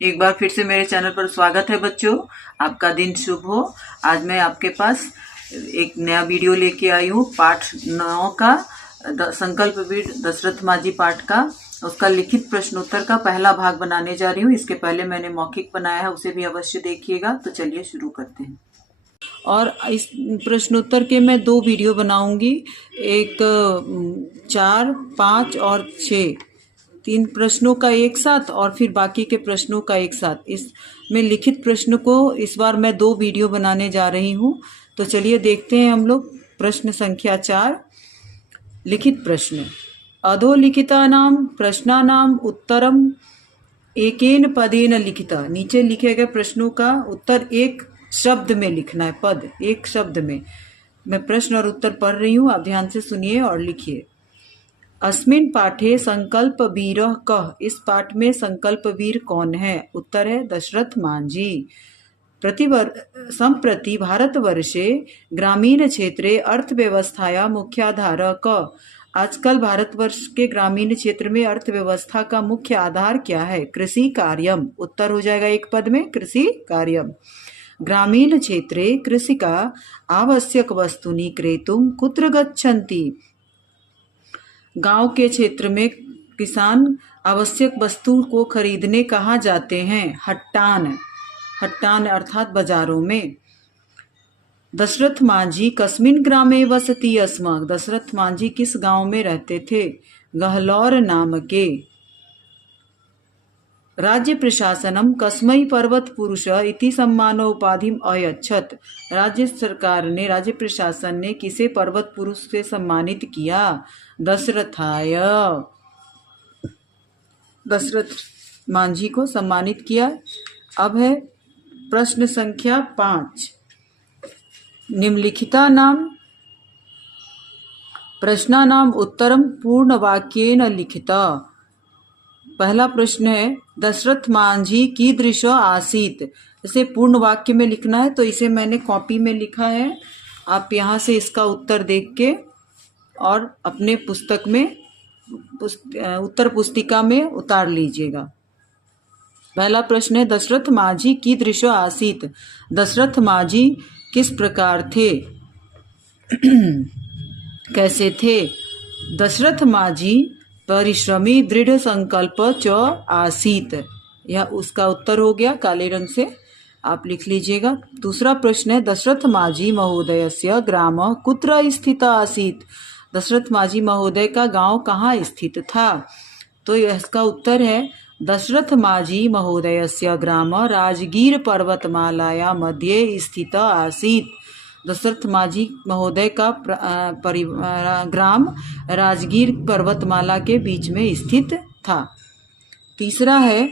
एक बार फिर से मेरे चैनल पर स्वागत है बच्चों। आपका दिन शुभ हो। आज मैं आपके पास एक नया वीडियो लेके आई हूँ। पाठ 9 का संकल्प वीर दशरथ माझी पाठ का उसका लिखित प्रश्नोत्तर का पहला भाग बनाने जा रही हूँ। इसके पहले मैंने मौखिक बनाया है, उसे भी अवश्य देखिएगा। तो चलिए शुरू करते हैं। और इस प्रश्नोत्तर के मैं 2 वीडियो बनाऊंगी, एक 4, 5 और 6, 3 प्रश्नों का एक साथ और फिर बाकी के प्रश्नों का एक साथ। इसमें लिखित प्रश्न को इस बार मैं 2 वीडियो बनाने जा रही हूँ। तो चलिए देखते हैं हम लोग। प्रश्न संख्या 4, लिखित प्रश्न। अधोलिखितानां प्रश्नानां उत्तरम एकेन पदेन लिखिता। नीचे लिखे गए प्रश्नों का उत्तर एक शब्द में लिखना है। पद एक शब्द में। मैं प्रश्न और उत्तर पढ़ रही हूँ, आप ध्यान से सुनिए और लिखिए। अस्मिन् पाठे संकल्प वीरः कः। इस पाठ में संकल्प वीर कौन है? उत्तर है दशरथ मांझी। संप्रति भारतवर्षे ग्रामीण क्षेत्रे अर्थव्यवस्थाया मुख्याधारः कः। आजकल भारतवर्ष के ग्रामीण क्षेत्र में अर्थव्यवस्था का मुख्य आधार क्या है? कृषि कार्यम। उत्तर हो जाएगा एक पद में, कृषि कार्यम। ग्रामीण क्षेत्रे कृषिका आवश्यक वस्तूनि क्रेतुं कुत्र गच्छन्ति। गांव के क्षेत्र में किसान आवश्यक वस्तु को खरीदने कहाँ जाते हैं? हट्टान। हट्टान अर्थात बाजारों में। दशरथ मांझी कस्मिन् ग्रामे वसति अस्म। दशरथ मांझी किस गांव में रहते थे? गहलौर नाम के। राज्य प्रशासनम कस्मै पर्वत पुरुष इति सम्मानोपाधिम अयच्छत। राज्य सरकार ने, राज्य प्रशासन ने किसे पर्वत पुरुष से सम्मानित किया? दशरथाय। दशरथ मांझी को सम्मानित किया। अब है प्रश्न संख्या 5। निम्नलिखितानां प्रश्नानां उत्तरम पूर्ण वाक्येन लिखिता। पहला प्रश्न है दशरथ मांझी कीदृश आसीत। इसे पूर्ण वाक्य में लिखना है, तो इसे मैंने कॉपी में लिखा है। आप यहाँ से इसका उत्तर देख के और अपने पुस्तक में उत्तर पुस्तिका में उतार लीजिएगा। पहला प्रश्न है दशरथ मांझी कीदृश आसीत। दशरथ मांझी किस प्रकार थे? कैसे थे? दशरथ मांझी परिश्रमी दृढ़ संकल्प च आसीत। यह उसका उत्तर हो गया, काले रंग से आप लिख लीजिएगा। दूसरा प्रश्न है दशरथ मांझी महोदयस्य ग्राम कुत्र स्थित आसीत। दशरथ मांझी महोदय का गांव कहाँ स्थित था? तो इसका उत्तर है दशरथ मांझी महोदयस्य ग्राम राजगीर पर्वतमालाया मध्ये स्थित आसीत। दशरथ मांझी महोदय का ग्राम राजगीर पर्वतमाला के बीच में स्थित था। तीसरा है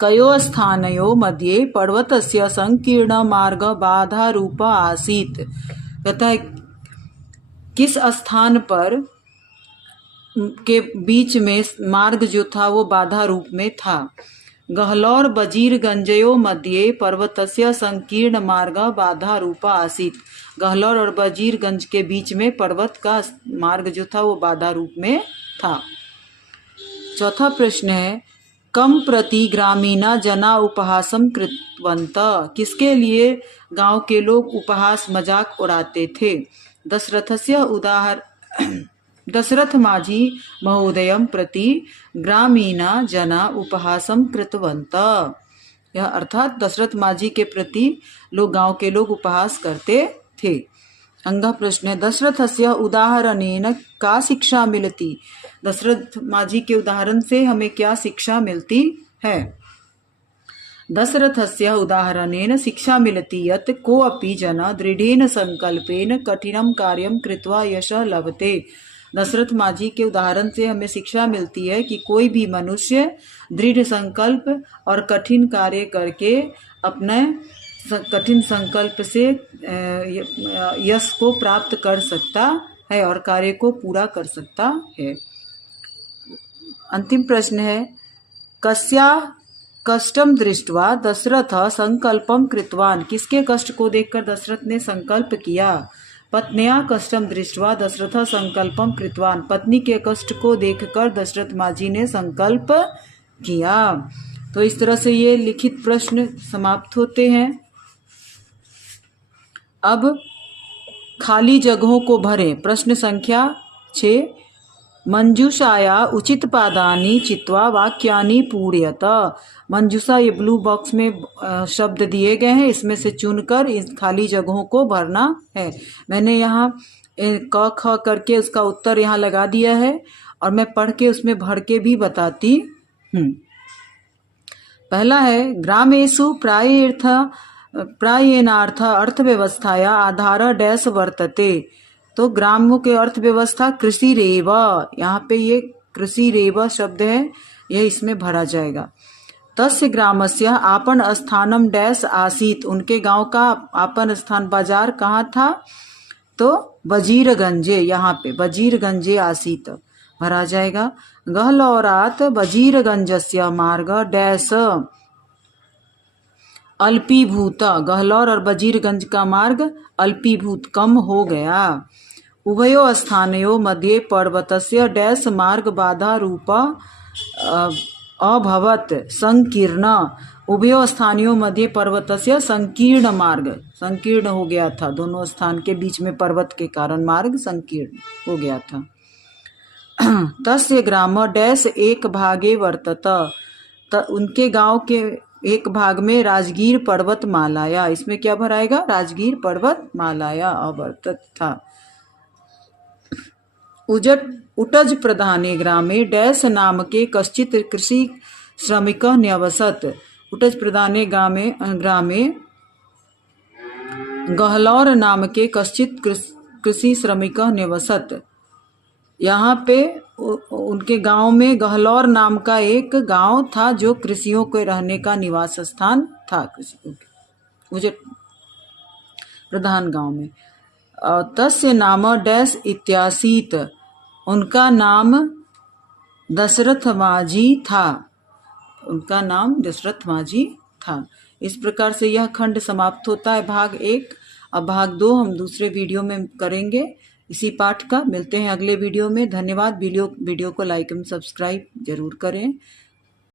कयो स्थानयो मध्ये पर्वतस्य संकीर्ण मार्ग बाधा रूप आसीत। कहता है किस स्थान पर के बीच में मार्ग जो था वो बाधा रूप में था? गहलौर बजीरगंजयो मध्ये पर्वतस्य संकीर्ण मार्ग बाधा रूप आसीत। गहलौर और बजीरगंज के बीच में पर्वत का मार्ग जो था वो बाधा रूप में था। चौथा प्रश्न है कम प्रति ग्रामीणा जना उपहासम कृतवंत। किसके लिए गांव के लोग उपहास मजाक उड़ाते थे? दशरथ मांझी महोदयं प्रति ग्रामीणा जना उपहासम कृतवंत। यह अर्थात दशरथ मांझी के प्रति गांव के लोग उपहास करते थे। अंगा प्रश्न है दशरथस्य उदाहरणेन का शिक्षा मिलती। दशरथ मांझी के उदाहरण से हमें क्या शिक्षा मिलती है? दशरथस्य उदाहरणेन शिक्षा मिलति यत् कोऽपि जना दृढ़ेन संकल्पेन कठिनं कार्यं कृत्वा यशः लभते। दशरथ मांझी के उदाहरण से हमें शिक्षा मिलती है कि कोई भी मनुष्य दृढ़ संकल्प और कठिन कार्य करके अपने कठिन संकल्प से यश को प्राप्त कर सकता है और कार्य को पूरा कर सकता है। अंतिम प्रश्न है कस्या कष्टम दृष्ट्वा दशरथ संकल्पम कृतवान। किसके कष्ट को देखकर दशरथ ने संकल्प किया? पत्न्या कष्टम दृष्ट्वा दशरथ संकल्पम कृतवान। पत्नी के कष्ट को देखकर दशरथ मांझी ने संकल्प किया। तो इस तरह से ये लिखित प्रश्न समाप्त होते हैं। अब खाली जगहों को भरें। प्रश्न संख्या 6, मंजूषाया उचित पादानि चित्वा वाक्यानि पूरयत। मंजूषा ये ब्लू बॉक्स में शब्द दिए गए हैं, इसमें से चुनकर इन खाली जगहों को भरना है। मैंने यहाँ क ख करके उसका उत्तर यहाँ लगा दिया है और मैं पढ़ के उसमें भर के भी बताती हूँ। पहला है ग्रामेषु प्रायेणार्थ अर्थव्यवस्थाया आधार डैश वर्तते। तो ग्रामों के अर्थव्यवस्था कृषि रेव, यहाँ पे ये कृषि रेव शब्द है, यह इसमें भरा जाएगा। तस्य ग्रामस्य आपन स्थानम डैश आसीत, उनके गांव का आपन स्थान बाजार कहाँ था? तो वजीरगंजे, यहाँ पे वजीरगंजे आसीत भरा जाएगा। गहलौरात वजीरगंजस्य मार्ग डैश अल्पीभूत, गहलौर और वजीरगंज का मार्ग अल्पीभूत कम हो गया। उभयो स्थानयो मध्ये पर्वतस्य डैश मार्ग बाधा रूप अभवत संकीर्ण, उभयो स्थानियों मध्य पर्वतस्य संकीर्ण मार्ग, संकीर्ण हो गया था, दोनों स्थान के बीच में पर्वत के कारण मार्ग संकीर्ण हो गया था। तस्य ग्राम डैश एक भागे वर्तत, उनके गांव के एक भाग में राजगीर पर्वत मालाया, इसमें क्या भराएगा? राजगीर पर्वत मालाया अवर्तत था। उटज प्रधाने ग्रामे डैश नाम के कश्चित कृषि श्रमिक न्यवसत, उटज प्रधाने ग्रामे गहलौर नाम के कश्चित कृषि श्रमिक न्यवसत। यहाँ पे उनके गांव में गहलौर नाम का एक गांव था जो कृषियों के रहने का निवास स्थान था, कृषियों के मुझे प्रधान गांव में। तस्य नाम डैश इत्यासीत, उनका नाम दशरथ मांझी था, उनका नाम दशरथ मांझी था। इस प्रकार से यह खंड समाप्त होता है भाग 1। अब भाग 2 हम दूसरे वीडियो में करेंगे इसी पाठ का। मिलते हैं अगले वीडियो में। धन्यवाद। वीडियो को लाइक एवं सब्सक्राइब जरूर करें।